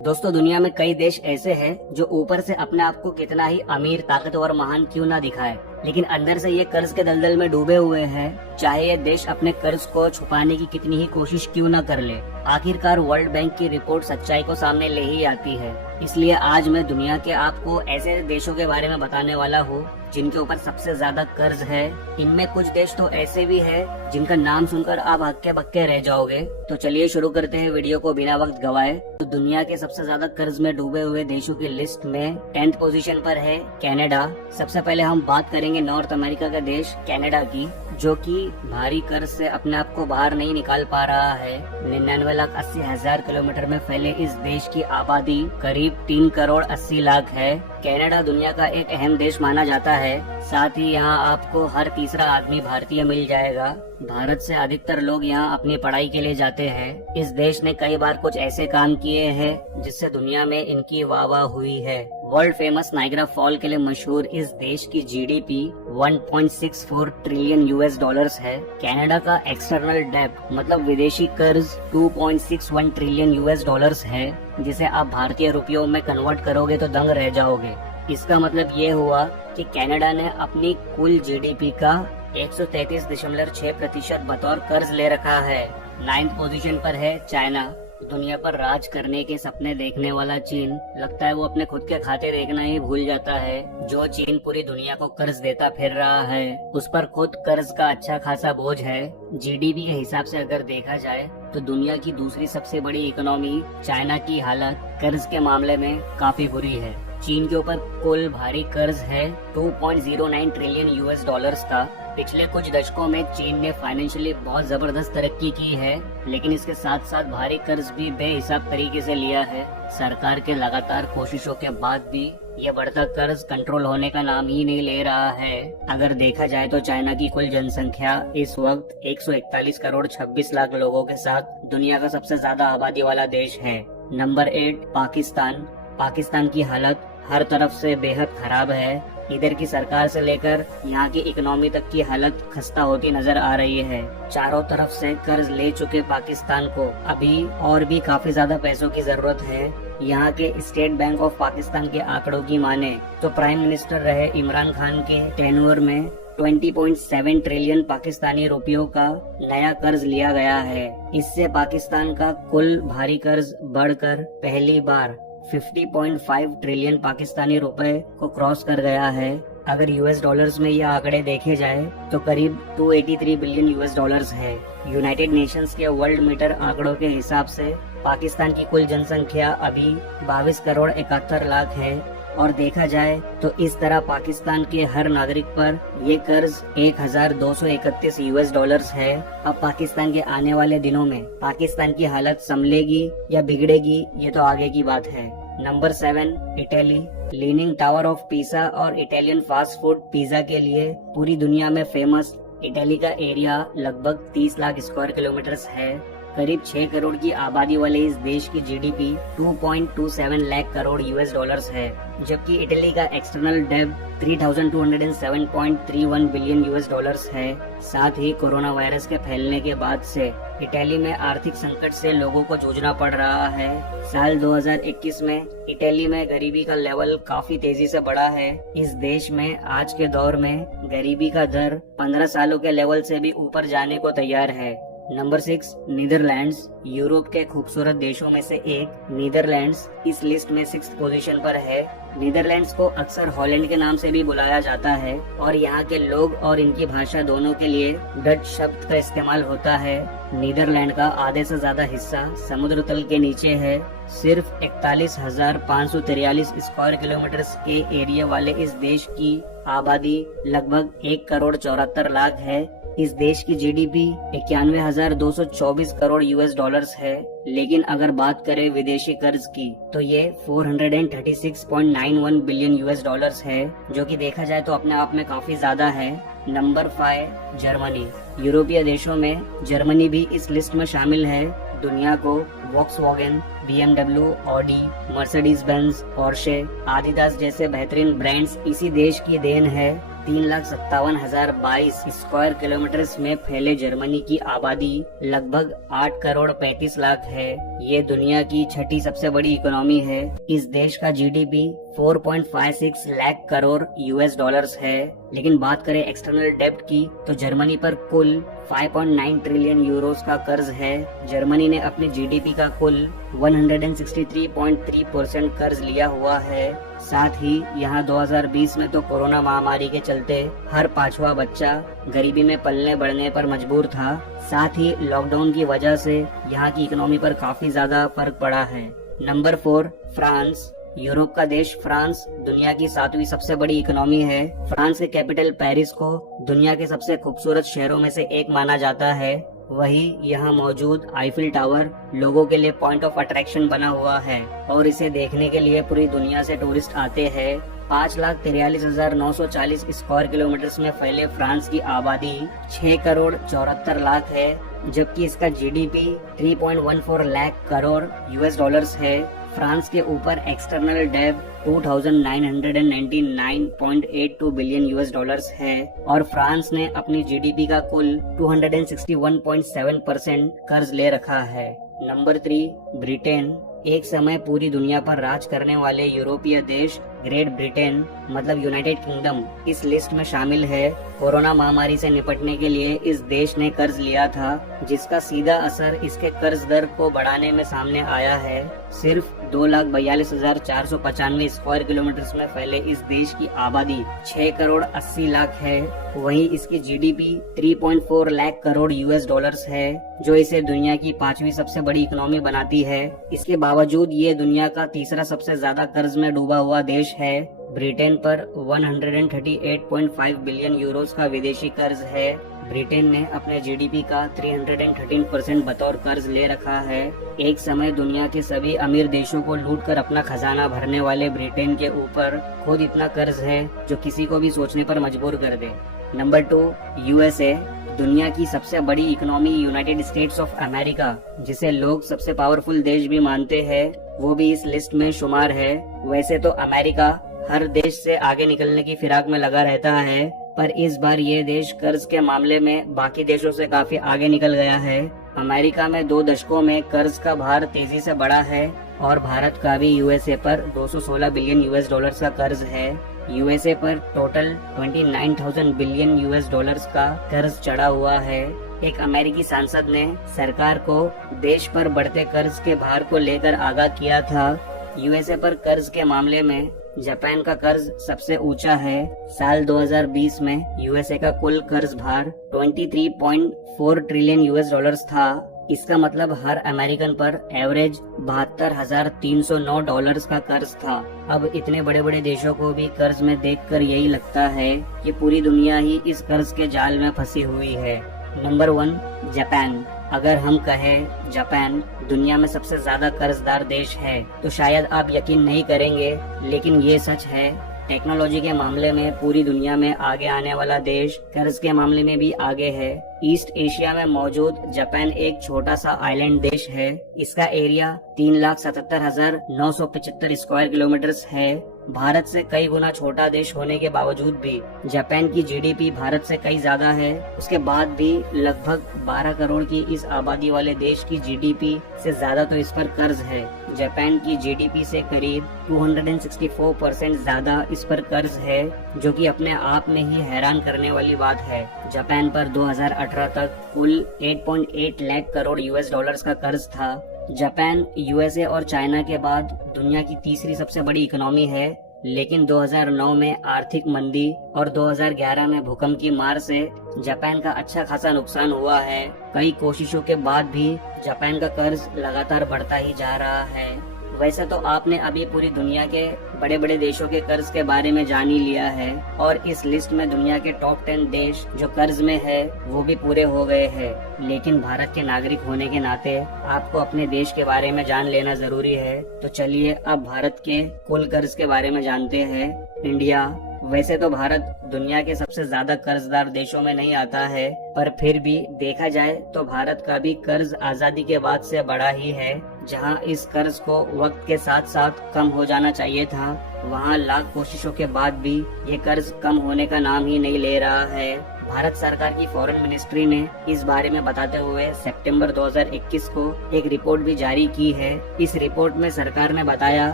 दोस्तों, दुनिया में कई देश ऐसे हैं जो ऊपर से अपने आप को कितना ही अमीर, ताकतवर, महान क्यों ना दिखाए, लेकिन अंदर से ये कर्ज के दलदल में डूबे हुए हैं। चाहे ये देश अपने कर्ज को छुपाने की कितनी ही कोशिश क्यों ना कर ले, आखिरकार वर्ल्ड बैंक की रिपोर्ट सच्चाई को सामने ले ही आती है। इसलिए आज मैं दुनिया के आपको ऐसे देशों के बारे में बताने वाला हूँ जिनके ऊपर सबसे ज्यादा कर्ज है। इनमें कुछ देश तो ऐसे भी है जिनका नाम सुनकर आप हक्के बक्के रह जाओगे। तो चलिए शुरू करते हैं वीडियो को बिना वक्त गवाए। तो दुनिया के सबसे ज्यादा कर्ज में डूबे हुए देशों की लिस्ट में 10th पोजीशन पर है कनाडा। सबसे पहले हम बात करेंगे नॉर्थ अमेरिका का देश कनाडा की, जो कि भारी कर्ज से अपने आप को बाहर नहीं निकाल पा रहा है। 99,80,000 किलोमीटर में फैले इस देश की आबादी करीब 3 करोड़ 80 लाख है। कनाडा दुनिया का एक अहम देश माना जाता है। साथ ही यहाँ आपको हर तीसरा आदमी भारतीय मिल जाएगा। भारत से अधिकतर लोग यहाँ अपनी पढ़ाई के लिए जाते हैं। इस देश ने कई बार कुछ ऐसे काम किए हैं जिससे दुनिया में इनकी वाहवाही हुई है। वर्ल्ड फेमस नाइग्रा फॉल के लिए मशहूर इस देश की जीडीपी 1.64 ट्रिलियन यूएस डॉलर्स है। कनाडा का एक्सटर्नल डेब्ट मतलब विदेशी कर्ज 2.61 ट्रिलियन यूएस डॉलर्स है, जिसे आप भारतीय रुपयों में कन्वर्ट करोगे तो दंग रह जाओगे। इसका मतलब ये हुआ कि कनाडा ने अपनी कुल जीडीपी का 133.6% बतौर कर्ज ले रखा है। 9th पोजीशन पर है चाइना। दुनिया पर राज करने के सपने देखने वाला चीन, लगता है वो अपने खुद के खाते देखना ही भूल जाता है। जो चीन पूरी दुनिया को कर्ज देता फिर रहा है, उस पर खुद कर्ज का अच्छा खासा बोझ है। जीडीपी के हिसाब से अगर देखा जाए तो दुनिया की दूसरी सबसे बड़ी इकोनॉमी चाइना की हालत कर्ज के मामले में काफी बुरी है। चीन के ऊपर कुल भारी कर्ज है 2.09 ट्रिलियन यूएस डॉलर्स का। पिछले कुछ दशकों में चीन ने फाइनेंशियली बहुत जबरदस्त तरक्की की है, लेकिन इसके साथ साथ भारी कर्ज भी बेहिसाब तरीके से लिया है। सरकार के लगातार कोशिशों के बाद भी ये बढ़ता कर्ज कंट्रोल होने का नाम ही नहीं ले रहा है। अगर देखा जाए तो चाइना की कुल जनसंख्या इस वक्त 141 करोड़ 26 लाख लोगों के साथ दुनिया का सबसे ज्यादा आबादी वाला देश है। नंबर 8 पाकिस्तान। पाकिस्तान की हालत हर तरफ से बेहद खराब है। इधर की सरकार से लेकर यहाँ की इकोनॉमी तक की हालत खस्ता होती नजर आ रही है। चारों तरफ से कर्ज ले चुके पाकिस्तान को अभी और भी काफी ज्यादा पैसों की जरूरत है। यहाँ के स्टेट बैंक ऑफ पाकिस्तान के आंकड़ों की माने तो प्राइम मिनिस्टर रहे इमरान खान के टेन्योर में 20.7 ट्रिलियन पाकिस्तानी रुपयों का नया कर्ज लिया गया है। इससे पाकिस्तान का कुल भारी कर्ज बढ़कर पहली बार 50.5 ट्रिलियन पाकिस्तानी रुपए को क्रॉस कर गया है। अगर यूएस डॉलर्स में ये आंकड़े देखे जाए तो करीब 283 बिलियन यूएस डॉलर्स है। यूनाइटेड नेशंस के वर्ल्ड मीटर आंकड़ों के हिसाब से पाकिस्तान की कुल जनसंख्या अभी 22 करोड़ 71 लाख है। और देखा जाए तो इस तरह पाकिस्तान के हर नागरिक पर ये कर्ज 1231 यूएस डॉलर्स है। अब पाकिस्तान के आने वाले दिनों में पाकिस्तान की हालत संभलेगी या बिगड़ेगी, ये तो आगे की बात है। Number 7 Italy. Leaning tower of pizza और इटालियन फास्ट फूड पिज़्ज़ा के लिए पूरी दुनिया में फेमस इटली का एरिया लगभग 30 लाख स्क्वायर किलोमीटर है। करीब 6 करोड़ की आबादी वाले इस देश की GDP 2.27 lakh crore US dollars है, जबकि इटली का एक्सटर्नल डेब्ट 3,207.31 बिलियन यूएस डॉलर्स है। साथ ही कोरोना वायरस के फैलने के बाद से इटली में आर्थिक संकट से लोगों को जूझना पड़ रहा है। साल 2021 में इटली में गरीबी का लेवल काफी तेजी से बढ़ा है। इस देश में आज के दौर में गरीबी का दर 15 सालों के लेवल से भी ऊपर जाने को तैयार है। Number 6 Netherlands. यूरोप के खूबसूरत देशों में से एक नीदरलैंड्स इस लिस्ट में 6th पोजीशन पर है। नीदरलैंड्स को अक्सर हॉलैंड के नाम से भी बुलाया जाता है और यहाँ के लोग और इनकी भाषा दोनों के लिए डच शब्द का इस्तेमाल होता है। नीदरलैंड का आधे से ज्यादा हिस्सा समुद्र तल के नीचे है। सिर्फ 41,543 स्क्वायर किलोमीटर के एरिया वाले इस देश की आबादी लगभग 1 करोड़ 74 लाख है। इस देश की जीडीपी 91,224 करोड़ यूएस डॉलर्स है, लेकिन अगर बात करें विदेशी कर्ज की तो ये 436.91 बिलियन यूएस डॉलर्स है, जो कि देखा जाए तो अपने आप में काफी ज्यादा है। Number 5 Germany. यूरोपीय देशों में जर्मनी भी इस लिस्ट में शामिल है। दुनिया को Volkswagen, BMW, Audi, Mercedes Benz, Porsche, Adidas जैसे बेहतरीन ब्रांड्स इसी देश की देन है। 3,57,022 स्क्वायर किलोमीटर में फैले जर्मनी की आबादी लगभग 8 करोड़ 35 लाख है। ये दुनिया की छठी सबसे बड़ी इकोनॉमी है। इस देश का GDP 4.56 lakh crore US dollars है। लेकिन बात करें एक्सटर्नल डेब्ट की तो जर्मनी पर कुल 5.9 ट्रिलियन यूरोस का कर्ज है। जर्मनी ने अपने GDP का कुल 163.3% कर्ज लिया हुआ है। साथ ही यहाँ 2020 में तो कोरोना महामारी के चलते हर 5वां बच्चा गरीबी में पलने बढ़ने पर मजबूर था। साथ ही लॉकडाउन की वजह से यहाँ की इकोनॉमी पर काफी ज्यादा फर्क पड़ा है। Number 4, France. यूरोप का देश फ्रांस दुनिया की 7वीं सबसे बड़ी इकोनॉमी है। फ्रांस के कैपिटल पेरिस को दुनिया के सबसे खूबसूरत शहरों में से एक माना जाता है। वही यहाँ मौजूद आईफिल टावर लोगों के लिए पॉइंट ऑफ अट्रैक्शन बना हुआ है और इसे देखने के लिए पूरी दुनिया से टूरिस्ट आते हैं। 5,43,940 स्क्वायर किलोमीटर में फैले फ्रांस की आबादी 6 करोड़ 74 लाख है, जबकि इसका GDP 3.14 lakh crore US dollars है। फ्रांस के ऊपर एक्सटर्नल डेब्ट 2,999.82 बिलियन US डॉलर्स है और फ्रांस ने अपनी GDP का कुल 261.7% कर्ज ले रखा है। Number 3, Britain. एक समय पूरी दुनिया पर राज करने वाले यूरोपीय देश ग्रेट ब्रिटेन मतलब यूनाइटेड किंगडम इस लिस्ट में शामिल है। कोरोना महामारी से निपटने के लिए इस देश ने कर्ज लिया था, जिसका सीधा असर इसके कर्ज दर को बढ़ाने में सामने आया है। सिर्फ 2,42,495 स्क्वायर किलोमीटर में फैले इस देश की आबादी 6 करोड़ 80 लाख है। वहीं इसकी GDP 3.4 lakh crore US dollars है, जो इसे दुनिया की 5वीं सबसे बड़ी इकोनॉमी बनाती है। इसके बावजूद ये दुनिया का तीसरा सबसे ज्यादा कर्ज में डूबा हुआ देश है। ब्रिटेन पर 138.5 बिलियन यूरोस का विदेशी कर्ज है। ब्रिटेन ने अपने GDP का 313% बतौर कर्ज ले रखा है। एक समय दुनिया के सभी अमीर देशों को लूटकर अपना खजाना भरने वाले ब्रिटेन के ऊपर खुद इतना कर्ज है जो किसी को भी सोचने पर मजबूर कर दे। Number 2, USA। दुनिया की सबसे बड़ी economy United states of America, जिसे लोग सबसे पावरफुल देश भी मानते हैं, वो भी इस लिस्ट में शुमार है। वैसे तो अमेरिका हर देश से आगे निकलने की फिराक में लगा रहता है, पर इस बार ये देश कर्ज के मामले में बाकी देशों से काफी आगे निकल गया है। अमेरिका में 2 दशकों में कर्ज का भार तेजी से बढ़ा है और भारत का भी USA पर 216 बिलियन US डॉलर्स का कर्ज है। USA पर टोटल 29,000 बिलियन US डॉलर्स का कर्ज चढ़ा हुआ है। एक अमेरिकी सांसद ने सरकार को देश पर बढ़ते कर्ज के भार को लेकर आगाह किया था। USA पर कर्ज के मामले में जापान का कर्ज सबसे ऊंचा है। साल 2020 में USA का कुल कर्ज भार 23.4 ट्रिलियन US डॉलर्स था। इसका मतलब हर अमेरिकन पर एवरेज 72,309 डॉलर्स का कर्ज था। अब इतने बड़े बड़े देशों को भी कर्ज में देखकर यही लगता है कि पूरी दुनिया ही इस कर्ज के जाल में फंसी हुई है। Number 1, Japan. अगर हम कहें जापान दुनिया में सबसे ज्यादा कर्जदार देश है तो शायद आप यकीन नहीं करेंगे, लेकिन ये सच है। टेक्नोलॉजी के मामले में पूरी दुनिया में आगे आने वाला देश कर्ज के मामले में भी आगे है। ईस्ट एशिया में मौजूद जापान एक छोटा सा आइलैंड देश है। इसका एरिया 3,77,975 स्क्वायर किलोमीटर्स है। भारत से कई गुना छोटा देश होने के बावजूद भी जापान की GDP भारत से कई ज्यादा है। उसके बाद भी लगभग 12 करोड़ की इस आबादी वाले देश की GDP से ज्यादा तो इस पर कर्ज है। जापान की GDP से करीब 264% ज्यादा इस पर कर्ज है, जो कि अपने आप में ही हैरान करने वाली बात है। जापान पर 2018 तक कुल 8.8 लाख करोड़ US डॉलर्स का कर्ज था। जापान USA और चाइना के बाद दुनिया की तीसरी सबसे बड़ी इकोनॉमी है, लेकिन 2009 में आर्थिक मंदी और 2011 में भूकंप की मार से जापान का अच्छा खासा नुकसान हुआ है। कई कोशिशों के बाद भी जापान का कर्ज लगातार बढ़ता ही जा रहा है। वैसे तो आपने अभी पूरी दुनिया के बड़े बड़े देशों के कर्ज के बारे में जान ही लिया है और इस लिस्ट में दुनिया के टॉप 10 देश जो कर्ज में है वो भी पूरे हो गए हैं। लेकिन भारत के नागरिक होने के नाते आपको अपने देश के बारे में जान लेना जरूरी है। तो चलिए अब भारत के कुल कर्ज के बारे में जानते हैं। इंडिया। वैसे तो भारत दुनिया के सबसे ज्यादा कर्जदार देशों में नहीं आता है, पर फिर भी देखा जाए तो भारत का भी कर्ज आजादी के बाद से बड़ा ही है। जहां इस कर्ज को वक्त के साथ साथ कम हो जाना चाहिए था, वहां लाख कोशिशों के बाद भी ये कर्ज कम होने का नाम ही नहीं ले रहा है। भारत सरकार की फॉरेन मिनिस्ट्री ने इस बारे में बताते हुए सितंबर 2021 को एक रिपोर्ट भी जारी की है। इस रिपोर्ट में सरकार ने बताया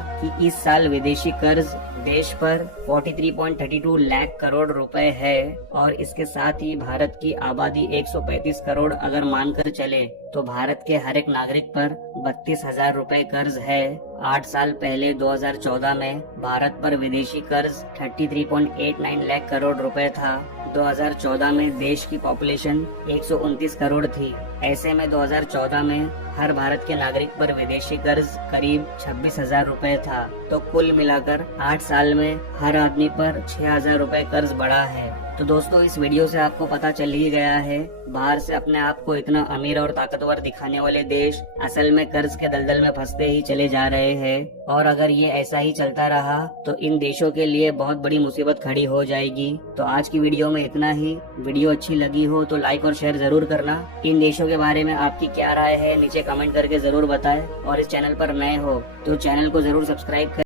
कि इस साल विदेशी कर्ज देश पर 43.32 लाख करोड़ रुपए है और इसके साथ ही भारत की आबादी 135 करोड़ अगर मानकर चले तो भारत के हर एक नागरिक पर 32,000 रुपए कर्ज है। 8 साल पहले 2014 में भारत पर विदेशी कर्ज 33.89 लाख करोड़ रुपए था। 2014 में देश की पॉपुलेशन 129 करोड़ थी। ऐसे में 2014 में हर भारत के नागरिक पर विदेशी कर्ज करीब 26,000 रुपए था। तो कुल मिलाकर 8 साल में हर आदमी पर 6,000 रुपए कर्ज बढ़ा है। तो दोस्तों, इस वीडियो से आपको पता चल ही गया है, बाहर से अपने आप को इतना अमीर और ताकतवर दिखाने वाले देश असल में कर्ज के दलदल में फंसते ही चले जा रहे हैं। और अगर ये ऐसा ही चलता रहा तो इन देशों के लिए बहुत बड़ी मुसीबत खड़ी हो जाएगी। तो आज की वीडियो में इतना ही। वीडियो अच्छी लगी हो तो लाइक और शेयर जरूर करना। इन देशों के बारे में आपकी क्या राय है नीचे कमेंट करके जरूर बताएं। और इस चैनल पर नए हो तो चैनल को जरूर सब्सक्राइब करें।